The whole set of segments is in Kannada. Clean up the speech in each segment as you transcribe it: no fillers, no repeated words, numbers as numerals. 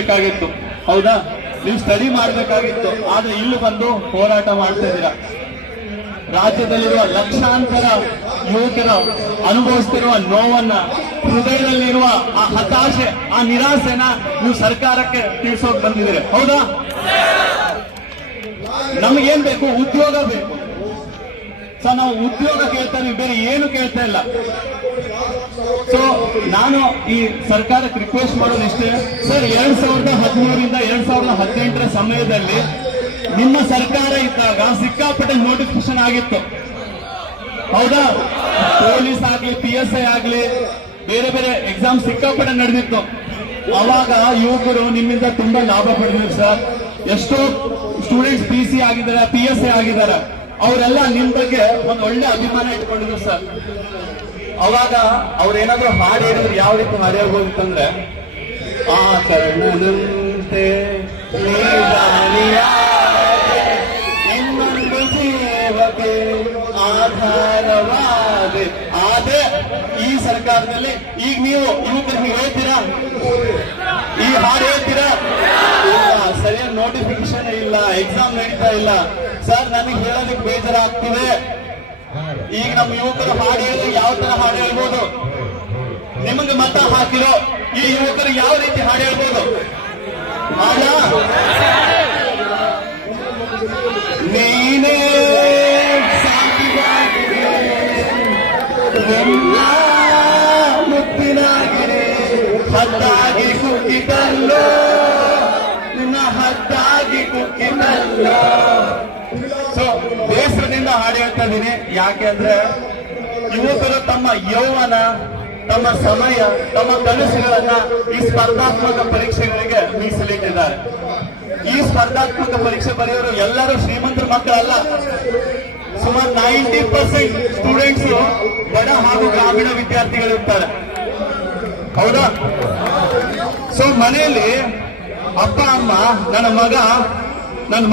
ಇರಬೇಕಾಗಿತ್ತು. ಹೌದಾ? ನೀವು ಸ್ಟಡಿ ಮಾಡಬೇಕಾಗಿತ್ತು. ಆದ್ರೆ ಇಲ್ಲಿ ಬಂದು ಹೋರಾಟ ಮಾಡ್ತಾ ಇದ್ದೀರಾ. ರಾಜ್ಯದಲ್ಲಿರುವ ಲಕ್ಷಾಂತರ ಯುವಕರು ಅನುಭವಿಸ್ತಿರುವ ನೋವನ್ನ, ಹೃದಯದಲ್ಲಿರುವ ಆ ಹತಾಶೆ, ಆ ನಿರಾಸೆನ ನೀವು ಸರ್ಕಾರಕ್ಕೆ ತಿಳಿಸೋಕ್ ಬಂದಿದ್ದೀರಿ. ಹೌದಾ? ನಮಗೇನ್ ಬೇಕು? ಉದ್ಯೋಗ ಬೇಕು. ಸೊ ನಾವು ಉದ್ಯೋಗ ಕೇಳ್ತಾ ಇದೀವಿ, ಬೇರೆ ಏನು ಕೇಳ್ತಾ ಇಲ್ಲ. ಸೊ ನಾನು ಈ ಸರ್ಕಾರಕ್ಕೆ ರಿಕ್ವೆಸ್ಟ್ ಮಾಡೋದು ಇಷ್ಟೇ ಸರ್, 2013ರಿಂದ 2018ರ ಸಮಯದಲ್ಲಿ ನಿಮ್ಮ ಸರ್ಕಾರ ಇದ್ದಾಗ ಸಿಕ್ಕಾಪಟ್ಟೆ ನೋಟಿಫಿಕೇಶನ್ ಆಗಿತ್ತು. ಹೌದಾ? ಪೊಲೀಸ್ ಆಗ್ಲಿ, PSI ಆಗ್ಲಿ, ಬೇರೆ ಬೇರೆ ಎಕ್ಸಾಮ್ ಸಿಕ್ಕಾಪಟ್ಟೆ ನಡೆದಿತ್ತು. ಅವಾಗ ಯುವಕರು ನಿಮ್ಮಿಂದ ತುಂಬಾ ಲಾಭ ಪಡೆದಿದ್ರು ಸರ್. ಎಷ್ಟೋ ಸ್ಟೂಡೆಂಟ್ಸ್ PC ಆಗಿದ್ದಾರೆ, PSI ಆಗಿದ್ದಾರೆ. ಅವರೆಲ್ಲ ನಿಮ್ ಬಗ್ಗೆ ಒಂದು ಒಳ್ಳೆ ಅಭಿಮಾನ ಇಟ್ಕೊಂಡಿದ್ರು ಸರ್. ಅವಾಗ ಅವ್ರೇನಾದ್ರೂ ಹಾಡು ಹೇಳಿದ್ರು ಯಾವ ರೀತಿ ಹಾಡು ಹೇಳ್ಬೋದಿತ್ತಂದ್ರೆ, ಆ ಕರ್ಣನಂತೆ ಇನ್ನೊಂದು ಜೀವಕ್ಕೆ ಆಧಾರವಾದೆ. ಆದ್ರೆ ಈ ಸರ್ಕಾರದಲ್ಲಿ ಈಗ ನೀವು ಯುವಕರಿಗೆ ಹೇಳ್ತೀರಾ? ಈ ಹಾಡು ಹೇಳ್ತೀರಾ? ಸರಿಯಾಗಿ ನೋಟಿಫಿಕೇಶನ್ ಇಲ್ಲ, ಎಕ್ಸಾಮ್ ನಡೀತಾ ಇಲ್ಲ ಸರ್. ನನಗೆ ಹೇಳೋದಕ್ಕೆ ಬೇಜಾರಾಗ್ತಿದೆ. ಈಗ ನಮ್ಮ ಯುವಕರು ಹಾಡು ಹೇಳಿದ್ರೆ ಯಾವ ತರ ಹಾಡು ಹೇಳ್ಬೋದು? ನಿಮಗೆ ಮತ ಹಾಕಿರೋ ಈ ಯುವಕರು ಯಾವ ರೀತಿ ಹಾಡು ಹೇಳ್ಬೋದು? ಹಾಡ ನೀನೇ ಮುತ್ತಿನಾಗಿರಿ, ಹದ್ದಾಗಿ ಕುಕ್ಕಿತಲ್ಲೋ, ನಿನ್ನ ಹದ್ದಾಗಿ ಕುಕ್ಕಿತಲ್ಲೋ. ಸೊ ಬೇಸರದಿಂದ ಹಾಡು ಹೇಳ್ತಾ ಇದ್ದೀನಿ. ಯಾಕೆ ಅಂದ್ರೆ ಯುವಕರು ತಮ್ಮ ಯೌವನ, ತಮ್ಮ ಸಮಯ, ತಮ್ಮ ಕನಸುಗಳನ್ನ ಈ ಸ್ಪರ್ಧಾತ್ಮಕ ಪರೀಕ್ಷೆಗಳಿಗೆ ಮೀಸಲಿಟ್ಟಿದ್ದಾರೆ. ಈ ಸ್ಪರ್ಧಾತ್ಮಕ ಪರೀಕ್ಷೆ ಬರೆಯೋರು ಎಲ್ಲರೂ ಶ್ರೀಮಂತರ ಮಕ್ಕಳಲ್ಲ. ಸುಮಾರು 90% ಸ್ಟೂಡೆಂಟ್ಸ್ ಬಡ ಹಾಗೂ ಗ್ರಾಮೀಣ ವಿದ್ಯಾರ್ಥಿಗಳಿರ್ತಾರೆ. ಹೌದಾ? ಸೊ ಮನೆಯಲ್ಲಿ ಅಪ್ಪ ಅಮ್ಮ ನನ್ನ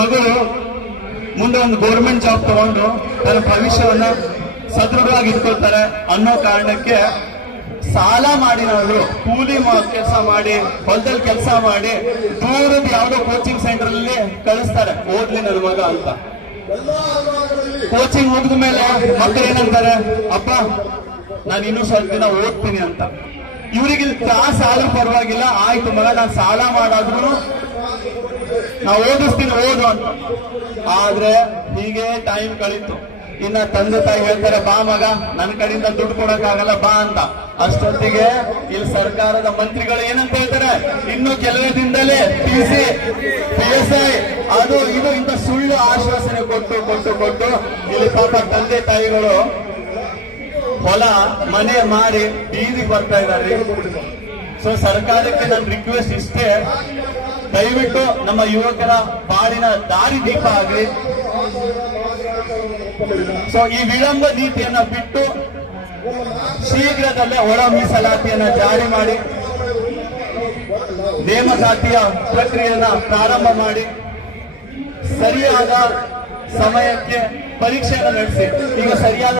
ಮಗಳು ಮುಂದೆ ಒಂದು ಗೌರ್ಮೆಂಟ್ ಜಾಬ್ ತಗೊಂಡು ತನ್ನ ಭವಿಷ್ಯವನ್ನ ಸದೃಢವಾಗಿ ಇಟ್ಕೊಳ್ತಾರೆ ಅನ್ನೋ ಕಾರಣಕ್ಕೆ ಸಾಲ ಮಾಡಿನವರು ಕೂಲಿ ಕೆಲಸ ಮಾಡಿ, ಹೊಲದಲ್ಲಿ ಕೆಲಸ ಮಾಡಿ, ದೂರದ ಯಾವುದೋ ಕೋಚಿಂಗ್ ಸೆಂಟರ್ ಅಲ್ಲಿ ಕಳಿಸ್ತಾರೆ, ಓದ್ಲಿ ನನ್ನ ಮಗ ಅಂತ. ಕೋಚಿಂಗ್ ಮುಗಿದ ಮೇಲೆ ಮಕ್ಕಳು ಏನಂತಾರೆ, ಅಪ್ಪ ನಾನು ಇನ್ನೂ ಸ್ವಲ್ಪ ದಿನ ಓದ್ತೀನಿ ಅಂತ. ಇವರಿಗೆ ತ್ರಾಸ ಆದ್ರೂ ಪರವಾಗಿಲ್ಲ, ಆಯ್ತು ಮಗ ನಾನು ಸಾಲ ಮಾಡಾದ್ರು ನಾವು ಓದಿಸ್ತೀನಿ, ಓದು ಅಂತ. ಆದ್ರೆ ಹೀಗೆ ಟೈಮ್ ಕಳೀತು. ಇನ್ನ ತಂದೆ ತಾಯಿ ಹೇಳ್ತಾರೆ, ಬಾ ಮಗ, ನನ್ನ ಕಡೆಯಿಂದ ದುಡ್ಡು ಕೊಡಕ್ಕಾಗಲ್ಲ ಬಾ ಅಂತ. ಅಷ್ಟೊತ್ತಿಗೆ ಇಲ್ಲಿ ಸರ್ಕಾರದ ಮಂತ್ರಿಗಳು ಏನಂತ ಹೇಳ್ತಾರೆ, ಇನ್ನು ಕೆಲವೇ ದಿನದಲ್ಲೇ PC, PSI ಅದು ಇದು ಇಂತ ಸುಳ್ಳು ಆಶ್ವಾಸನೆ ಕೊಟ್ಟು ಇಲ್ಲಿ ಪಾಪ ತಂದೆ ತಾಯಿಗಳು ಹೊಲ ಮನೆ ಮಾರಿ ಬೀದಿಗೆ ಬರ್ತಾ ಇದ್ದಾರೆ. ಸೊ ಸರ್ಕಾರಕ್ಕೆ ನನ್ನ ರಿಕ್ವೆಸ್ಟ್ ಇಷ್ಟೇ, ದಯವಿಟ್ಟು ನಮ್ಮ ಯುವಕರ ಬಾಳಿನ ದಾರಿ ದೀಪ ಆಗಲಿ. ಸೊ ಈ ವಿಳಂಬ ನೀತಿಯನ್ನ ಬಿಟ್ಟು ಶೀಘ್ರದಲ್ಲೇ ಒಳ ಮೀಸಲಾತಿಯನ್ನ ಜಾರಿ ಮಾಡಿ, ನೇಮಕಾತಿಯ ಪ್ರಕ್ರಿಯೆಯನ್ನ ಪ್ರಾರಂಭ ಮಾಡಿ, ಸರಿಯಾದ ಸಮಯಕ್ಕೆ ಪರೀಕ್ಷೆಯನ್ನು ನಡೆಸಿ. ಈಗ ಸರಿಯಾದ